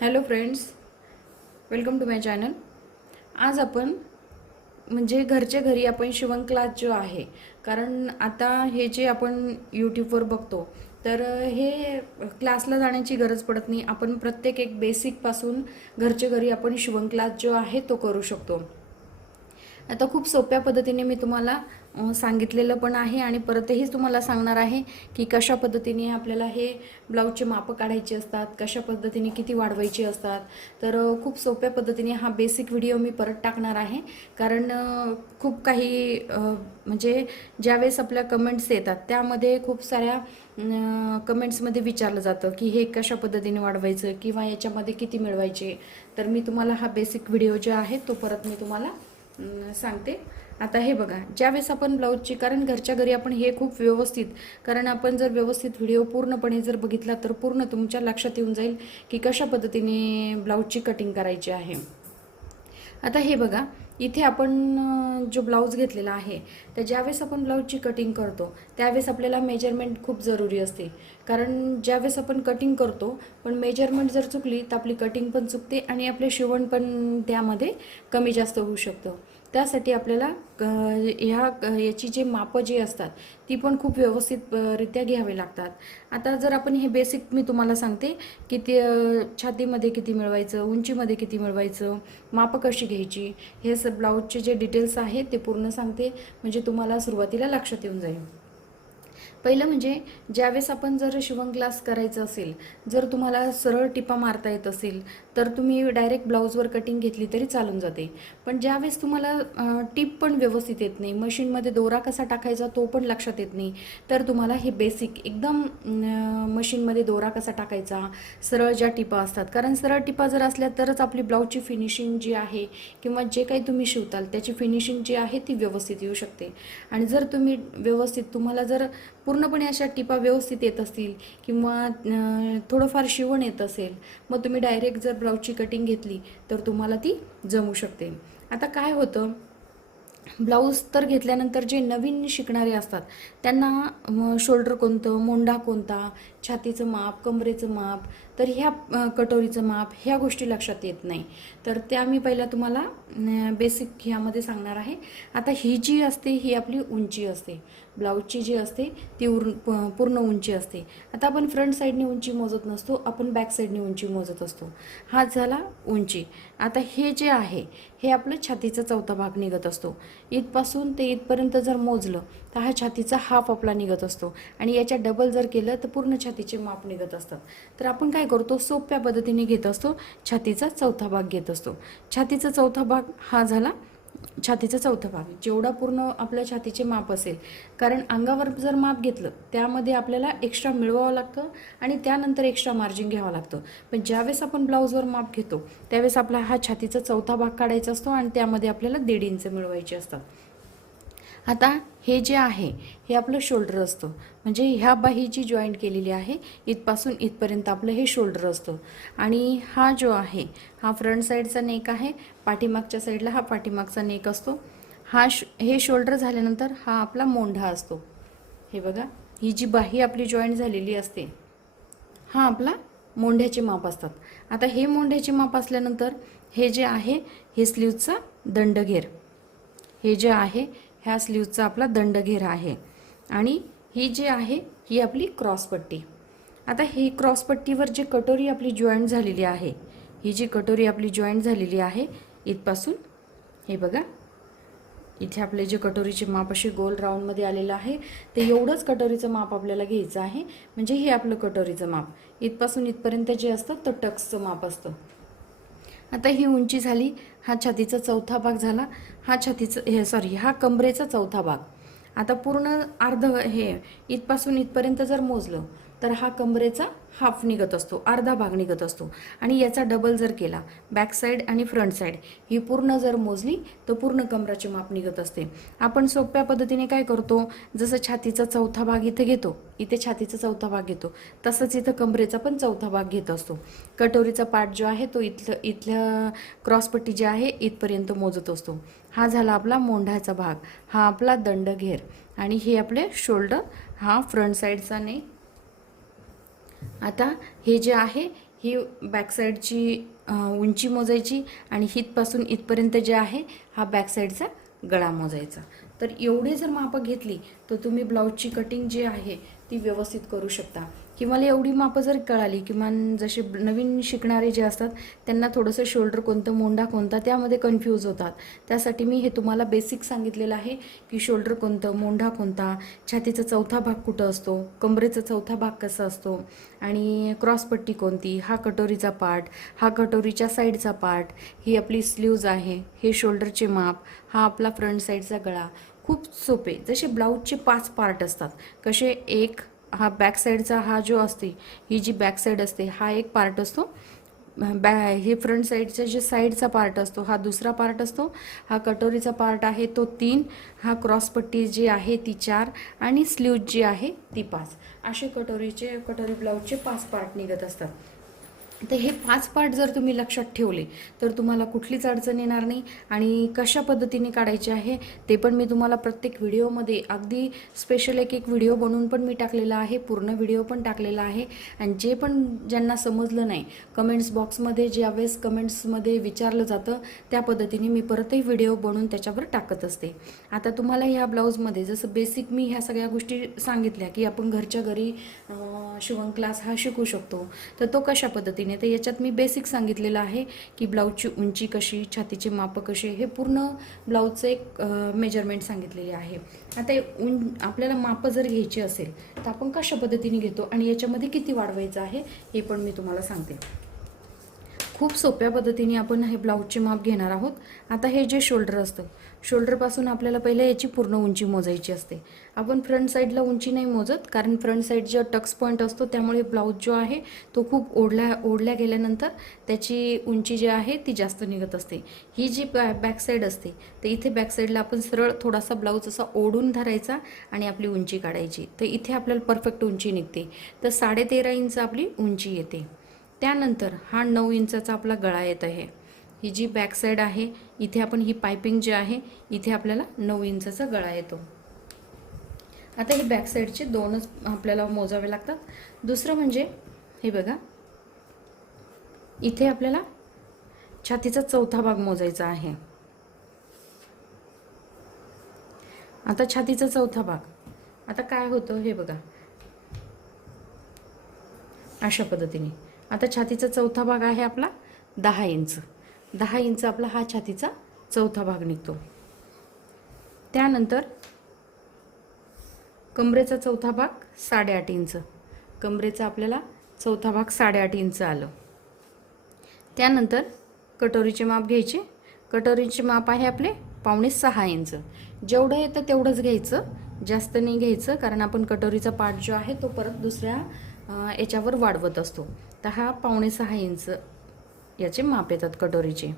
Hello friends, welcome to my channel. आज आपण म्हणजे घरच्या घरी आपण शिवण क्लास जो आहे, कारण आता हे जे आपण यूट्यूबवर बघतो तर हे क्लासला जाण्याची गरज पडत नाही. आपण प्रत्येक एक बेसिकपासून घरच्या घरी आपण शिवण क्लास जो आहे तो करू शकतो. आता खूप सोप्या पद्धतीने मी तुम्हाला सांगितलेलं पण आहे आणि परतही तुम्हाला सांगणार आहे की कशा पद्धतीने आपल्याला हे ब्लाऊजचे मापं काढायचे असतात, कशा पद्धतीने किती वाढवायचे असतात. तर खूप सोप्या पद्धतीने हा बेसिक व्हिडिओ मी परत टाकणार आहे, कारण खूप काही म्हणजे ज्यावेळेस आपल्या कमेंट्स येतात त्यामध्ये खूप साऱ्या कमेंट्समध्ये विचारलं जातं की हे कशा पद्धतीने वाढवायचं किंवा याच्यामध्ये किती मिळवायचे. तर मी तुम्हाला हा बेसिक व्हिडिओ जो आहे तो परत मी तुम्हाला सांगते. आता हे बघा, ज्यावेळेस आपण ब्लाऊजची, कारण घरच्या घरी आपण हे खूप व्यवस्थित, कारण आपण जर व्यवस्थित व्हिडिओ पूर्णपणे जर बघितला तर पूर्ण तुमच्या लक्षात येऊन जाईल की कशा पद्धतीने ब्लाऊजची कटिंग करायची आहे. आता हे बघा, इथे आपण जो ब्लाऊज घेतलेला आहे तर ज्यावेळेस आपण ब्लाऊजची कटिंग करतो त्यावेळेस आपल्याला मेजरमेंट खूप जरुरी असते. कारण ज्यावेळेस आपण कटिंग करतो पण मेजरमेंट जर चुकली तर आपली कटिंग पण चुकते आणि आपले शिवण पण त्यामध्ये कमी जास्त होऊ शकतं. त्यासाठी आपल्याला याची जे मापं जी असतात ती पण खूप व्यवस्थित रित्या घ्यावे लागतात. आता जर आपण हे बेसिक मी तुम्हाला सांगते की ते छातीमध्ये किती मिळवायचं, उंचीमध्ये किती मिळवायचं, मापं कशी घ्यायची, हे ब्लाऊजचे जे डिटेल्स आहेत ते पूर्ण सांगते, म्हणजे तुम्हाला सुरुवातीला लक्षात येऊन जाईल. पहिलं म्हणजे ज्यावेळेस आपण जर शिवण क्लास करायचं असेल, जर तुम्हाला सरळ टिपा मारता येत असेल तर तुम्ही डायरेक्ट ब्लाऊजवर कटिंग घेतली तरी चालून जाते. पण ज्यावेळेस तुम्हाला टिप पण व्यवस्थित येत नाही, मशीनमध्ये दोरा कसा टाकायचा तो पण लक्षात येत नाही, तर तुम्हाला हे बेसिक एकदम मशीनमध्ये दोरा कसा टाकायचा, सरळ ज्या टिपा असतात, कारण सरळ टिपा जर असल्या तरच आपली ब्लाऊजची फिनिशिंग जी आहे किंवा जे काही तुम्ही शिवताल त्याची फिनिशिंग जी आहे ती व्यवस्थित येऊ शकते. आणि जर तुम्ही व्यवस्थित, तुम्हाला जर पूर्णपणे अशा टिपा व्यवस्थित येत असतील किंवा थोडंफार शिवण येत असेल, मग तुम्ही डायरेक्ट जर ब्लाऊजची कटिंग घेतली तर तुम्हाला ती जमू शकते. आता काय होतं, ब्लाऊज तर घेतल्यानंतर जे नवीन शिकणारे असतात त्यांना शोल्डर कोणतं, मोंढा कोणता, छातीचं माप, कमरेचं माप, तर ह्या कटोरीचं माप, ह्या गोष्टी लक्षात येत नाही. तर त्या मी पहिला तुम्हाला बेसिक ह्यामध्ये सांगणार आहे. आता ही जी असते ही आपली उंची असते, ब्लाऊजची जी असते ती पूर्ण उंची असते. आता आपण फ्रंट साईडने उंची मोजत नसतो, आपण बॅक साईडने उंची मोजत असतो. हा झाला उंची. आता हे जे आहे हे आपलं छातीचा चौथा भाग निघत असतो. इथपासून ते इथपर्यंत जर मोजलं तर हा छातीचा हाफ आपला निघत असतो आणि याच्या डबल जर केलं तर पूर्ण छातीचे माप निघत असतात. तर आपण काय करतो, सोप्या पद्धतीने घेत असतो, छातीचा चौथा भाग घेत असतो. छातीचा चौथा भाग हा झाला छातीचा चौथा भाग, जेवढा पूर्ण आपल्या छातीचे माप असेल. कारण अंगावर जर माप घेतलं त्यामध्ये आपल्याला एक्स्ट्रा मिळवावं लागतं आणि त्यानंतर एक्स्ट्रा मार्जिन घ्यावं लागतं. पण ज्यावेळेस आपण ब्लाऊजवर माप घेतो त्यावेळेस आपला हा छातीचा चौथा भाग काढायचा असतो आणि त्यामध्ये आपल्याला 1.5 इंच मिळवायचे असतात. आता हे जे आहे हे आपलं शोल्डर असतं, म्हणजे ह्या बाही जी जॉईंट केलेली आहे इथपासून इथपर्यंत आपलं हे शोल्डर असतं. आणि हा जो आहे हा फ्रंट साईडचा नेक आहे, पाठीमागच्या साईडला हा पाठीमागचा नेक असतो. हे शोल्डर झाल्यानंतर हा आपला मोंढा असतो. हे बघा, ही जी बाही आपली जॉईंट झालेली असते हा आपला मोंढ्याचे माप असतात. आता हे मोंढ्याचे माप असल्यानंतर हे जे आहे हे स्लीवचा दंडघेर, हे जे आहे ह्या स्लीवचा आपला दंडघेर आहे. आणि ही जी आहे ही आपली क्रॉसपट्टी. आता ही क्रॉसपट्टीवर जी कटोरी आपली जॉईंट झालेली आहे, ही जी कटोरी आपली जॉईंट झालेली आहे इथपासून, हे बघा इथे आपले जे कटोरीचे माप असे गोल राऊंडमध्ये आलेलं आहे ते एवढंच कटोरीचं माप आपल्याला घ्यायचं आहे. म्हणजे हे आपलं कटोरीचं माप, इथपासून इथपर्यंत जे असतं तर टक्सचं माप असतं. आता ही उंची झाली, हा छातीचा चौथा भाग झाला, हा कमरेचा चौथा भाग. आता पूर्ण अर्ध हे इथपासून इथपर्यंत जर मोजलं तर हा कमरेचा हाफ निघत असतो, अर्धा भाग निघत असतो. आणि याचा डबल जर केला, बॅक साईड आणि फ्रंट साईड ही पूर्ण जर मोजली तर पूर्ण कमराचे माप निघत असते. आपण सोप्या पद्धतीने काय करतो, जसं छातीचा चौथा भाग इथे घेतो, इथे छातीचा चौथा भाग घेतो, तसंच इथं कमरेचा पण चौथा भाग घेत असतो. कटोरीचा पार्ट जो आहे तो इथल्या क्रॉसपट्टी जी आहे इथपर्यंत मोजत असतो. हा झाला आपला मोंढ्याचा भाग, हा आपला दंडघेर, आणि हे आपले शोल्डर, हा फ्रंट साईडचा नेक. आता हे जे आहे ही बॅक साईडची उंची मोजायची आणि हितपासून इथपर्यंत जे आहे हा बॅक साईडचा गळा मोजायचा. तर एवढे जर मापं घेतली तर तुम्ही ब्लाऊजची कटिंग जी आहे ती व्यवस्थित करू शकता. किंवा एवढी मापं जर कळाली, किमान जसे नवीन शिकणारे जे असतात त्यांना थोडंसं शोल्डर कोणतं, मोंढा कोणता त्यामध्ये कन्फ्यूज होतात. त्यासाठी मी हे तुम्हाला बेसिक सांगितलेलं आहे की शोल्डर कोणतं, मोंढा कोणता, छातीचा चौथा भाग कुठं असतो, कमरेचा चौथा भाग कसा असतो आणि क्रॉसपट्टी कोणती, हा कटोरीचा पार्ट, हा कटोरीच्या साईडचा पार्ट, ही आपली स्लीव्ज आहे, हे शोल्डरचे माप, हा आपला फ्रंट साईडचा गळा. खूप सोपे. जसे ब्लाऊजचे 5 पार्ट असतात कसे, एक हा बॅक साईडचा हा जो असते, ही जी बॅक साईड असते हा एक पार्ट असतो, हे फ्रंट साईडचा जे साईडचा पार्ट असतो हा दुसरा पार्ट असतो, हा कटोरीचा पार्ट आहे तो 3, हा क्रॉसपट्टी जी आहे ती 4 आणि स्लीव्ज जी आहे ती 5. असे कटोरी ब्लाऊजचे 5 पार्ट निघत असतात. तर हे 5 पार्ट जर तुम्ही लक्षात ठेवले तर तुम्हाला कुठलीच अडचण येणार नाही. आणि कशा पद्धतीने काढायचे आहे ते पण मी तुम्हाला प्रत्येक व्हिडिओमध्ये अगदी स्पेशल एक व्हिडिओ बनवून पण मी टाकलेला आहे, पूर्ण व्हिडिओ पण टाकलेला आहे. आणि जे पण ज्यांना समजलं नाही, कमेंट्स बॉक्समध्ये ज्यावेळेस कमेंट्समध्ये विचारलं जातं त्या पद्धतीने मी परतही व्हिडिओ बनवून त्याच्यावर टाकत असते. आता तुम्हाला ह्या ब्लाऊजमध्ये जसं बेसिक मी ह्या सगळ्या गोष्टी सांगितल्या की आपण घरच्या घरी शिवण क्लास हा शिकू शकतो. तर तो कशा पद्धतीने, तर याच्यात मी बेसिक सांगितलेलं आहे की ब्लाऊजची उंची कशी, छातीचे मापं कसे, हे पूर्ण ब्लाऊजचं एक मेजरमेंट सांगितलेले आहे. आता आपल्याला मापं जर घ्यायची असेल तर आपण कशा पद्धतीने घेतो आणि याच्यामध्ये किती वाढवायचं आहे हे पण मी तुम्हाला सांगते. खूप सोप्या पद्धतीने आपण हे ब्लाऊजचे माप घेणार आहोत. आता हे जे शोल्डर असतं, शोल्डरपासून आपल्याला पहिले याची पूर्ण उंची मोजायची असते. आपण फ्रंट साईडला उंची नाही मोजत, कारण फ्रंट साईड जो टक्स पॉईंट असतो त्यामुळे ब्लाऊज जो आहे तो खूप ओढल्या गेल्यानंतर त्याची उंची जी आहे ती जास्त निघत असते. ही जी बॅक साईड असते तर इथे बॅक साईडला आपण सरळ थोडासा ब्लाऊज असा ओढून धरायचा आणि आपली उंची काढायची. तर इथे आपल्याला परफेक्ट उंची निघते. तर 13.5 इंच आपली उंची येते. त्यानंतर हा 9 इंचाचा आपला गळा येत आहे. ही जी बॅक साईड आहे इथे आपण ही पायपिंग जी आहे इथे आपल्याला 9 इंचाचा गळा येतो. आता हे बॅक साईडचे 2च आपल्याला मोजावे लागतात. दुसरं म्हणजे हे बघा, इथे आपल्याला छातीचा चौथा भाग मोजायचा आहे. आता छातीचा चौथा भाग, आता काय होतं हे बघा, अशा पद्धतीने. आता छातीचा चौथा भाग आहे आपला 10 इंच. 10 इंच आपला हा छातीचा चौथा भाग निघतो. त्यानंतर कमरेचा चौथा भाग 8.5 इंच. कमरेचा आपल्याला चौथा भाग 8.5 इंच आलं. त्यानंतर कटोरीचे माप घ्यायचे. कटोरीचे माप आहे आपले 5.25 इंच. जेवढं येतं तेवढंच घ्यायचं, जास्त नाही घ्यायचं, कारण आपण कटोरीचा पार्ट जो आहे तो परत दुसऱ्या याच्यावर वाढवत असतो. तर हा 5.25 इंच याचे माप येतात कटोरीचे.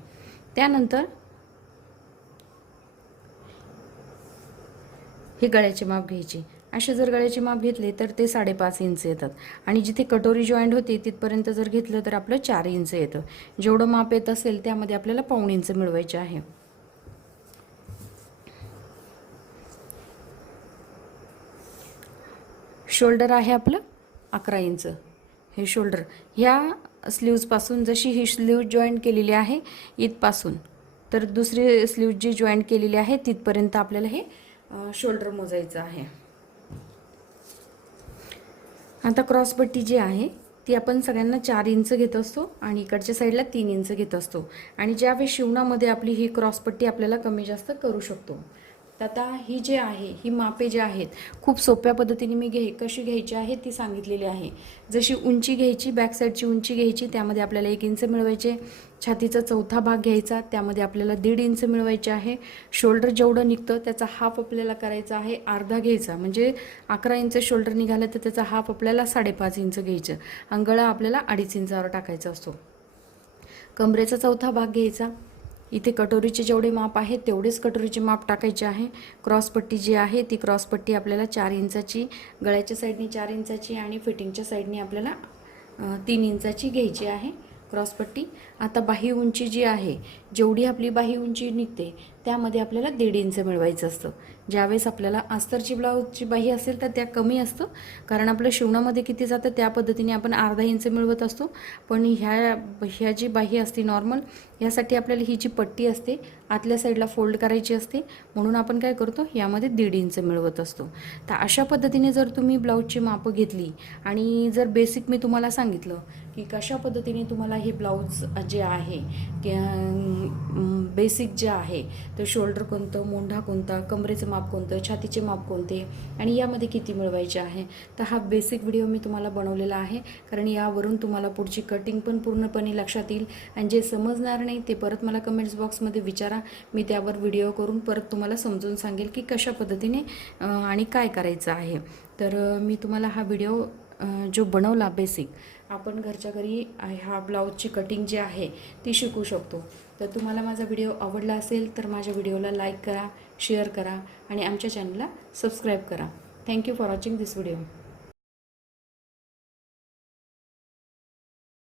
त्यानंतर हे गळ्याचे माप घ्यायचे. असे जर गळ्याचे माप घेतले तर ते 5.5 इंच येतात. आणि जिथे कटोरी जॉईंट होते तिथपर्यंत जर घेतलं तर आपलं 4 इंच येतं. जेवढं माप येत असेल त्यामध्ये आपल्याला 1.25 इंच मिळवायचे आहे. शोल्डर आहे आपलं 11 इंच. हे शोल्डर ह्या स्लीव्जपासून, जशी ही स्लीव्ज जॉईंट केलेली आहे इथपासून तर दुसरी स्लीव्ज जी जॉईंट केलेली आहे तिथपर्यंत आपल्याला हे शोल्डर मोजायचं आहे. आता क्रॉसपट्टी जी आहे ती आपण सगळ्यांना 4 इंच घेत असतो आणि इकडच्या साईडला 3 इंच घेत असतो. आणि ज्यावेळेस शिवणामध्ये आपली ही क्रॉसपट्टी आपल्याला कमी जास्त करू शकतो. तर आता ही जी आहे, ही मापे जी आहेत खूप सोप्या पद्धतीने मी कशी घ्यायची आहे ती सांगितलेली आहे. जशी उंची घ्यायची, बॅक साईडची उंची घ्यायची, त्यामध्ये आपल्याला 1 इंच मिळवायचे. छातीचा चौथा भाग घ्यायचा, त्यामध्ये आपल्याला 1.5 इंच मिळवायचे आहे. शोल्डर जेवढं निघतं त्याचा हाफ आपल्याला करायचा आहे, अर्धा घ्यायचा. म्हणजे 11 इंच शोल्डर निघालं तर त्याचा हाफ आपल्याला 5.5 इंच घ्यायचं. आणि गळा आपल्याला 2.5 इंचावर टाकायचा असतो. कमरेचा चौथा भाग घ्यायचा. इथे कटोरीचे जेवढे माप आहे तेवढेच कटोरीचे माप टाकायचे आहे. क्रॉसपट्टी जी आहे ती क्रॉसपट्टी आपल्याला 4 इंचाची, गळ्याच्या साईडनी 4 इंचाची आणि फिटिंगच्या साईडनी आपल्याला 3 इंचाची घ्यायची आहे क्रॉसपट्टी. आता बाही उंची जी आहे, जेवढी आपली बाही उंची निघते त्यामध्ये आपल्याला 1.5 इंच मिळवायचं असतं. ज्यावेळेस आपल्याला अस्तरची ब्लाऊजची बाही असेल तर त्या कमी असतं, कारण आपलं शिवणामध्ये किती जातं त्या पद्धतीने आपण अर्धा इंच मिळवत असतो. पण ह्या जी बाही असते नॉर्मल, ह्यासाठी आपल्याला ही जी पट्टी असते आतल्या साईडला फोल्ड करायची असते, म्हणून आपण काय करतो यामध्ये 1.5 इंच मिळवत असतो. तर अशा पद्धतीने जर तुम्ही ब्लाऊजची मापं घेतली आणि जर बेसिक मी तुम्हाला सांगितलं की कशा पद्धतीने तुम्हाला हे ब्लाऊज जे आहे बेसिक जे आहे तर शोल्डर कोणतं, मोंढा कोणता, कमरेचं माप कोणतं, छातीचे माप कोणते आणि यामध्ये किती मिळवायचे आहे, तर हा बेसिक व्हिडिओ मी तुम्हाला बनवलेला आहे. कारण यावरून तुम्हाला पुढची कटिंग पण पूर्णपणे लक्षात येईल. आणि जे समजणार नाही ते परत मला कमेंट्स बॉक्समध्ये विचारा, मी त्यावर व्हिडिओ करून परत तुम्हाला समजून सांगेल की कशा पद्धतीने आणि काय करायचं आहे. तर मी तुम्हाला हा व्हिडिओ जो बनवला बेसिक, आपण घरच्या घरी ह्या ब्लाऊजची कटिंग जी आहे ती शिकू शकतो. तर तुम्हाला माझा व्हिडिओ आवडला असेल तर माझ्या व्हिडिओला लाईक करा, शेअर करा आणि आमच्या चॅनलला सबस्क्राईब करा. Thank you for watching this video.